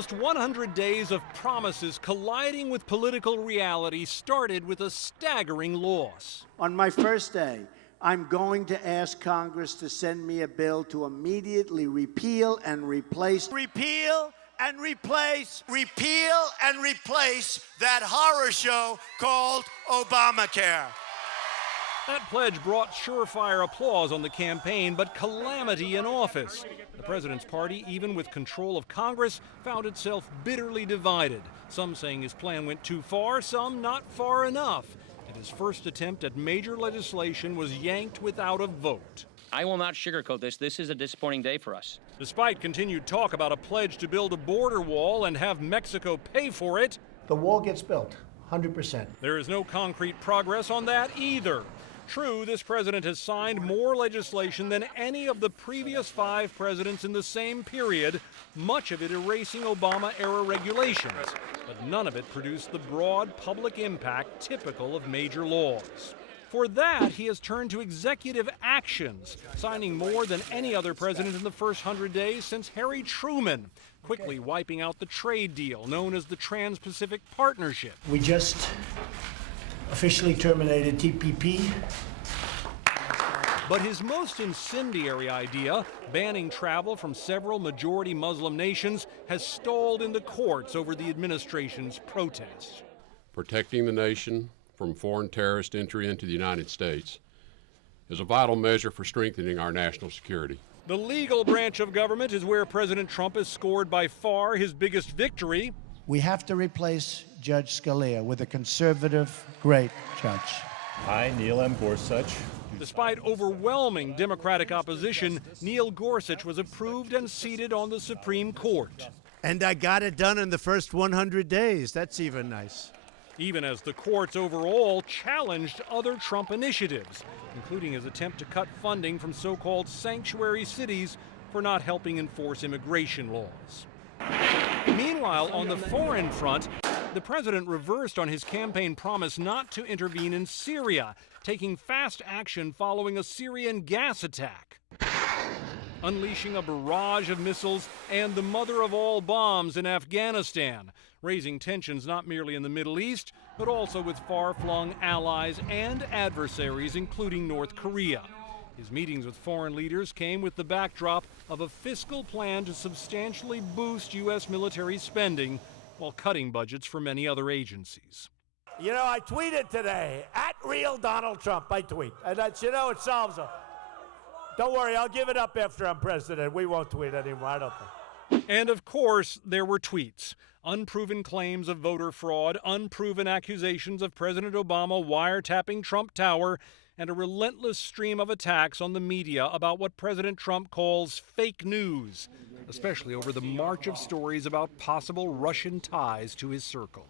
Almost 100 days of promises colliding with political reality started with a staggering loss. On my first day, I'm going to ask Congress to send me a bill to immediately repeal and replace. Repeal and replace that horror show called Obamacare. That pledge brought surefire applause on the campaign, but calamity in office. The president's party, even with control of Congress, found itself bitterly divided. Some saying his plan went too far, some not far enough. And his first attempt at major legislation was yanked without a vote. I will not sugarcoat this. This is a disappointing day for us. Despite continued talk about a pledge to build a border wall and have Mexico pay for it, the wall gets built, 100%. There is no concrete progress on that either. True, this president has signed more legislation than any of the previous 5 presidents in the same period, much of it erasing Obama-era regulations. But none of it produced the broad public impact typical of major laws. For that, he has turned to executive actions, signing more than any other president in the first 100 days since Harry Truman, quickly wiping out the trade deal known as the Trans-Pacific Partnership. We just officially terminated TPP. But his most incendiary idea, banning travel from several majority Muslim nations, has stalled in the courts over the administration's protests. Protecting the nation from foreign terrorist entry into the United States is a vital measure for strengthening our national security. The legal branch of government is where President Trump has scored by far his biggest victory. We have to replace Judge Scalia with a conservative, great judge. I, Neil M. Gorsuch. Despite overwhelming Democratic opposition, Neil Gorsuch was approved and seated on the Supreme Court. And I got it done in the first 100 days. That's even nice. Even as the courts overall challenged other Trump initiatives, including his attempt to cut funding from so-called sanctuary cities for not helping enforce immigration laws. Meanwhile, on the foreign front, the president reversed on his campaign promise not to intervene in Syria, taking fast action following a Syrian gas attack, unleashing a barrage of missiles and the mother of all bombs in Afghanistan, raising tensions not merely in the Middle East, but also with far-flung allies and adversaries, including North Korea. His meetings with foreign leaders came with the backdrop of a fiscal plan to substantially boost U.S. military spending while cutting budgets for many other agencies. You know, I tweeted today, @RealDonaldTrump, I tweet. And that's, you know, it solves it. Don't worry, I'll give it up after I'm president. We won't tweet anymore, I don't think. And of course, there were tweets. Unproven claims of voter fraud, unproven accusations of President Obama wiretapping Trump Tower, and a relentless stream of attacks on the media about what President Trump calls fake news, especially over the march of stories about possible Russian ties to his circle.